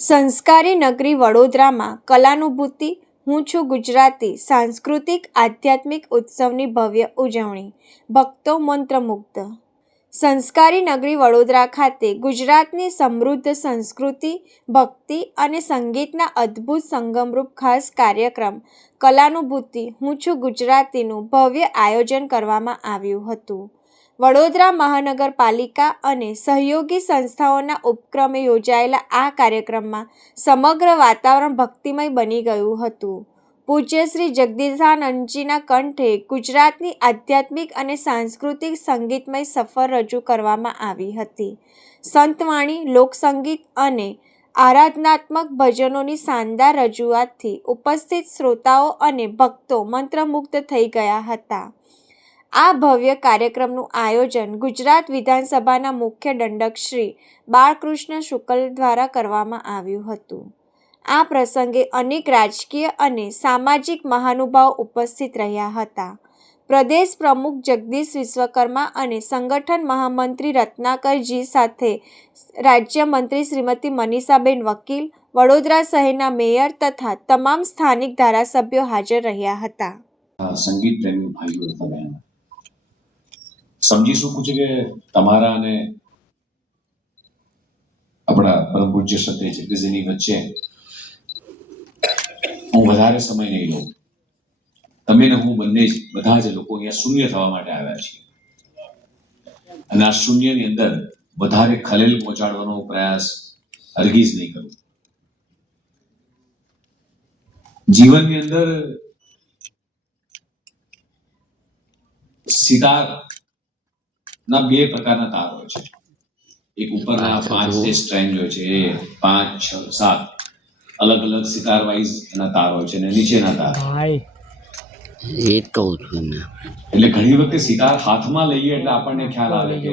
સંસ્કારી નગરી વડોદરામાં કલાનુભૂતિ હું છું ગુજરાતી સાંસ્કૃતિક આધ્યાત્મિક ઉત્સવની ભવ્ય ઉજવણી. ભક્તો મંત્રમુગ્ધ. સંસ્કારી નગરી વડોદરા ખાતે ગુજરાતની સમૃદ્ધ સંસ્કૃતિ, ભક્તિ અને સંગીતના અદ્ભુત સંગમરૂપ ખાસ કાર્યક્રમ કલાનુભૂતિ હું છું ગુજરાતીનું ભવ્ય આયોજન કરવામાં આવ્યું હતું. વડોદરા મહાનગરપાલિકા અને સહયોગી સંસ્થાઓના ઉપક્રમે યોજાયેલા આ કાર્યક્રમમાં સમગ્ર વાતાવરણ ભક્તિમય બની ગયું હતું. પૂજ્ય શ્રી જગદીશાનંદજીના કંઠે ગુજરાતની આધ્યાત્મિક અને સાંસ્કૃતિક સંગીતમય સફર રજૂ કરવામાં આવી હતી. સંતવાણી, લોકસંગીત અને આરાધનાત્મક ભજનોની શાનદાર રજૂઆતથી ઉપસ્થિત શ્રોતાઓ અને ભક્તો મંત્રમુગ્ધ થઈ ગયા હતા. આ ભવ્ય કાર્યક્રમનું આયોજન ગુજરાત વિધાનસભાના મુખ્ય દંડક શ્રી બાળકૃષ્ણ શુક્લ દ્વારા કરવામાં આવ્યું હતું. આ પ્રસંગે અનેક રાજકીય અને સામાજિક મહાનુભાવો ઉપસ્થિત રહ્યા હતા. પ્રદેશ પ્રમુખ જગદીશ વિશ્વકર્મા અને સંગઠન મહામંત્રી રત્નાકરજી સાથે રાજ્યમંત્રી શ્રીમતી મનીષાબેન વકીલ, વડોદરા શહેરના મેયર તથા તમામ સ્થાનિક ધારાસભ્યો હાજર રહ્યા હતા. સંગીત પ્રેમી ભાઈઓ તથા બહેનો, સમજી શકું છું કે તમારા અને આપણા પરમ પૂજ્ય સત્ય જગદીશજીની વચ્ચે હું વધારે સમય નહીં લઉં. તમે ને હું બંને જ બધા જ લોકો અહીંયા શૂન્ય થવા માટે આવ્યા છીએ અને આ શૂન્યની અંદર વધારે ખલેલ પહોંચાડવાનો પ્રયાસ હરગીઝ નહીં કરું. જીવનની અંદર સિતાર ના બે પ્રકારના તાર હોય છે. એક ઉપરના 5 સ્ટ્રેન્ડ હોય છે, એ 5, 6, 7 અલગ અલગ સિતાર વાઇઝ એના તાર હોય છે, અને નીચેના તાર એ કહું છું ને. એટલે ઘણી વખતે સિતાર હાથમાં લઈએ એટલે આપણને ખ્યાલ આવે કે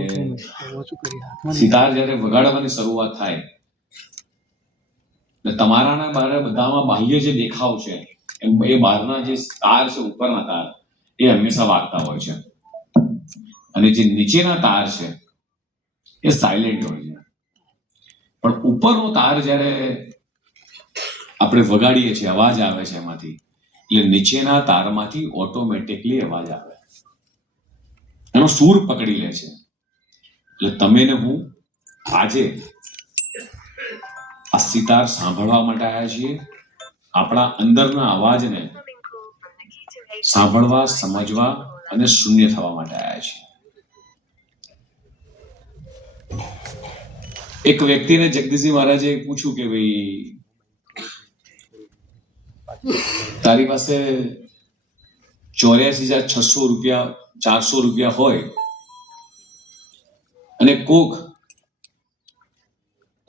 સિતાર જ્યારે વગાડવાની શરૂઆત થાય એટલે તમારાના બારે બધામાં બાહ્ય જે દેખાવ છે એ બહારના જે તાર છે, ઉપરના તાર, એ હંમેશા વાગતા હોય છે, અને જે નીચેના તાર છે એ સાયલેન્ટ હોય છે. પણ ઉપરનો તાર જ્યારે આપણે વગાડીએ છીએ, અવાજ આવે છે એમાંથી, એટલે નીચેના તારમાંથી ઓટોમેટિકલી અવાજ આવે, એનો સૂર પકડી લે છે. એટલે તમે ને હું આજે આ સિતાર સાંભળવા માટે આવ્યા છીએ, આપણા અંદરના અવાજને સાંભળવા, સમજવા અને શૂન્ય થવા માટે આવ્યા છીએ. એક વ્યક્તિને જગદીશજી મહારાજે પૂછ્યું કે ભાઈ, તારી પાસે 84,600 રૂપિયા, 400 રૂપિયા હોય અને કોક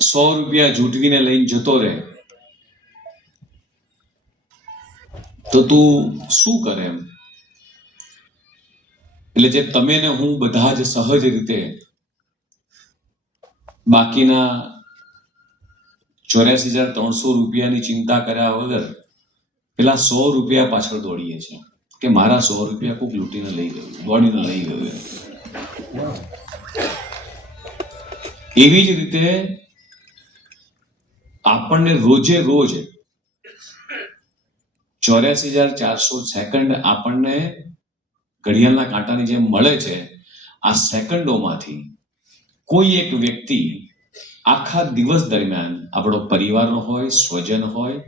100 રૂપિયા ઝૂંટવીને લઈને જતો રહે, તો તું શું કરે? એમ એટલે જે તમે ને હું બધા જ સહજ રીતે બાકીના 84,300 રૂપિયાની ચિંતા કર્યા વગર પેલા 100 રૂપિયા પાછળ દોડીએ છીએ કે મારા 100 રૂપિયા કોક લૂંટીને લઈ ગયું, દોડીને લઈ ગયું. એવી જ રીતે આપણને રોજે રોજ 84,400 સેકન્ડ આપણને ઘડિયાળના કાંટાની જેમ મળે છે. આ સેકન્ડોમાંથી કોઈ એક વ્યક્તિ આખા દિવસ દરમિયાન આપણો પરિવારનો હોય, સ્વજન હોય,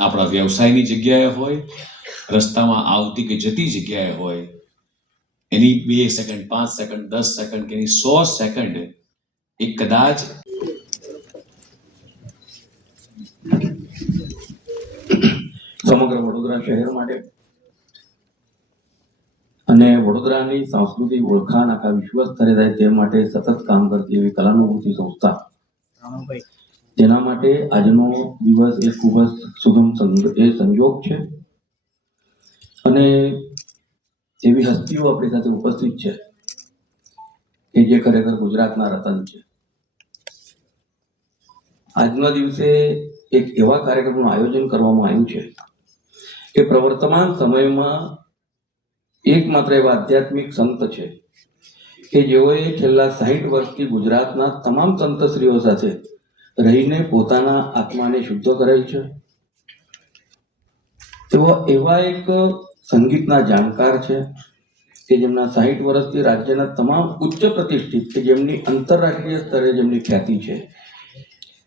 આપણા વ્યવસાયની જગ્યાએ હોય, રસ્તામાં આવતી કે જતી જગ્યાએ હોય, એની 2 સેકન્ડ, 5 સેકન્ડ, 10 સેકન્ડ કે એની 100 સેકન્ડ એ કદાચ સમગ્ર વડોદરા શહેર માટે અને વડોદરાની સાંસ્કૃતિક ઓળખાણ આખા વિશ્વ સ્તરે થાય તે માટે સતત કામ કરતી એવી કલાનુભૂતિ સંસ્થા, તેના માટે આજનો દિવસ એ ખૂબ જ સુગમ સંજોગ છે. અને એવી હસ્તીઓ આપણી સાથે ઉપસ્થિત છે કે જે ખરેખર ગુજરાતના રતન છે. આજના દિવસે એક એવા કાર્યક્રમનું આયોજન કરવામાં આવ્યું છે કે પ્રવર્તમાન સમયમાં એકમાત્ર એવા આધ્યાત્મિક સંત છે કે જેઓએ છેલ્લા 60 વર્ષથી ગુજરાતના તમામ સંતશ્રીઓ સાથે રહીને પોતાના આત્માને શુદ્ધ કરે છે. તેઓ એવા એક સંગીતના જાણકાર છે કે જેમના 60 વર્ષથી રાજ્યના તમામ ઉચ્ચ પ્રતિષ્ઠિત કે જેમની આંતરરાષ્ટ્રીય સ્તરે જેમની ખ્યાતિ છે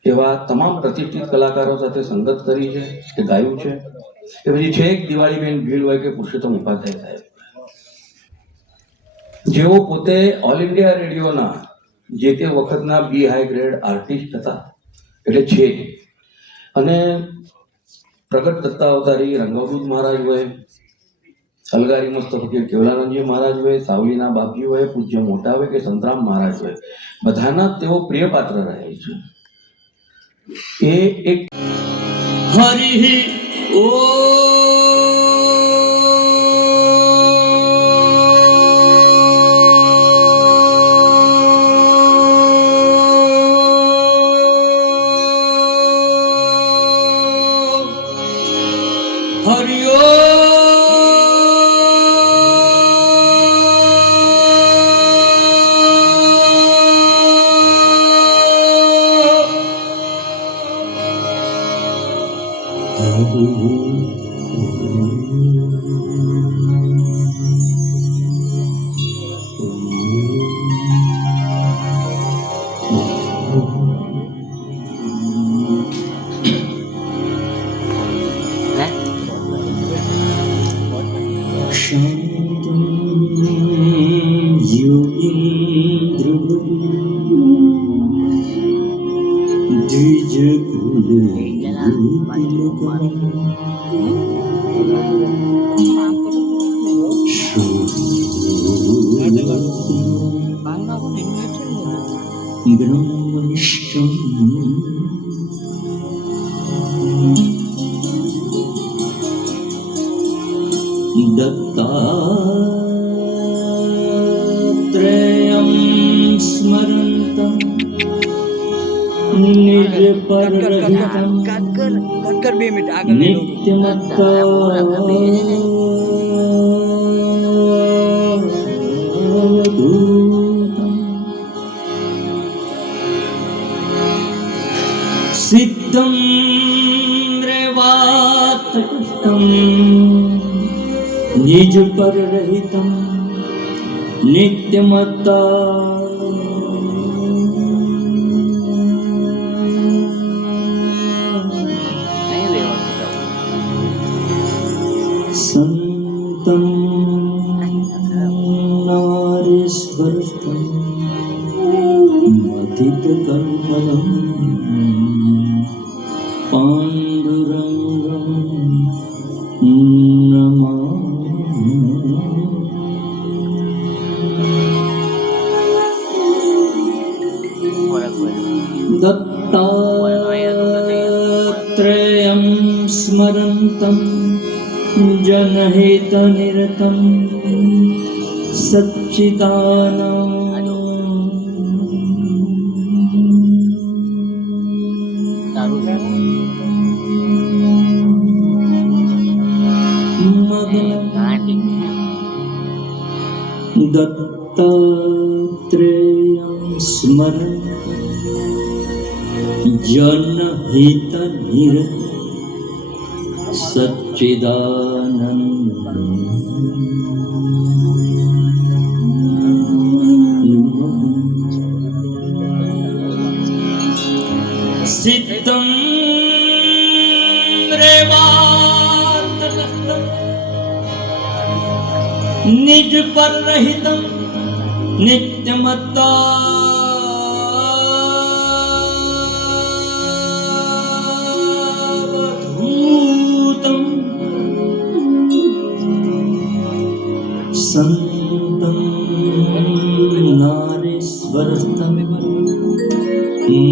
એવા તમામ પ્રતિષ્ઠિત કલાકારો સાથે સંગત કરી છે, કે ગાયું છે. કે પછી છે એક દિવાળીબેન ભીલ હોય કે પુરુષોત્તમ ઉપાધ્યાય સાહેબ, જેઓ પોતે ઓલ ઇન્ડિયા રેડિયોના જે તે વખતના બી હાઈ ગ્રેડ આર્ટિસ્ટ હતા, એટલે છે. અને પ્રગટ દત્તાવતારી રંગાબુદ મહારાજ હોય, અલગારી મસ્ત ફકીર કેવલાનંદજી મહારાજ હોય, સાવલીના બાપજી હોય, પૂજ્ય મોટા હોય કે સંતરામ મહારાજ હોય, બધાના તેઓ પ્રિય પાત્ર રહે છે. એ એક હરિ ઓ दत्तात्रेयं स्मरन्तं निज परहितं नित्यमत्तावधूतं सिद्धं रेवातकृतं निज परहितं नित्यमत्ता संतं नारीस्वरस्तं मथितकल्मलं पाण्डुरङ्गं दत्तात्रेयं स्मरन्तं जनहितनिरतं दत्तात्रेयं स्मरन् जनहितनिरतं सच्चिदानन्दं सिद्धं रेवातकृतं निज परहितं नित्यमत्ता संतं नारीस्वरस्तं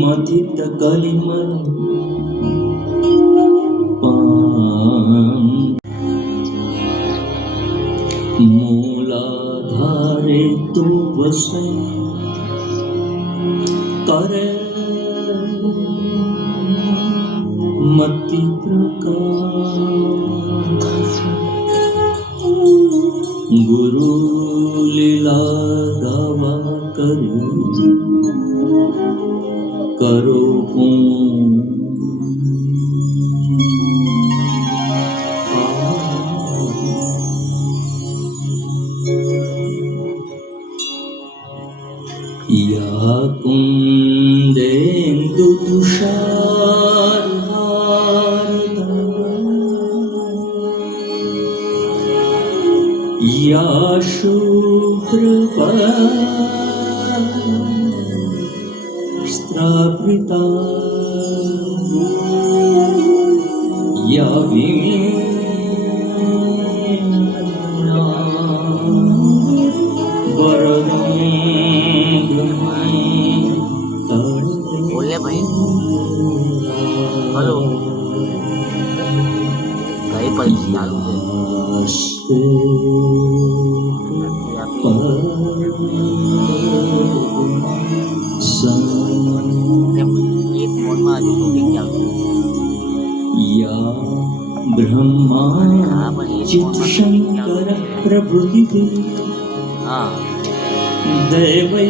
मथितकलिमलं मूलाधारे तु वसै करे मति प्रकाश गुरु लीला गावा करो करो या शूद्रपस्त्रावृता या विमीना वरदं બોલે ભાઈ હલો કઈ પરીક્ષા ચાલુ છે એક ફોનમાં હજી શૂટિંગ ચાલુ या ब्रह्मा હા પણ એક ફોનમાં શૂટિંગ ચાલુ चित्शंकर प्रभृति હા दैवै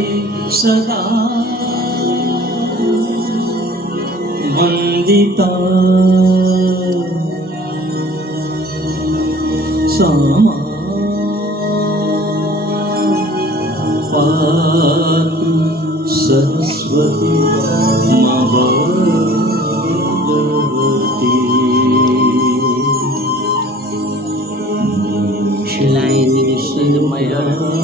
सदा वन्दिता सामा पातु सरस्वती છેલ્લા એની નિશ્ચિત મહિલા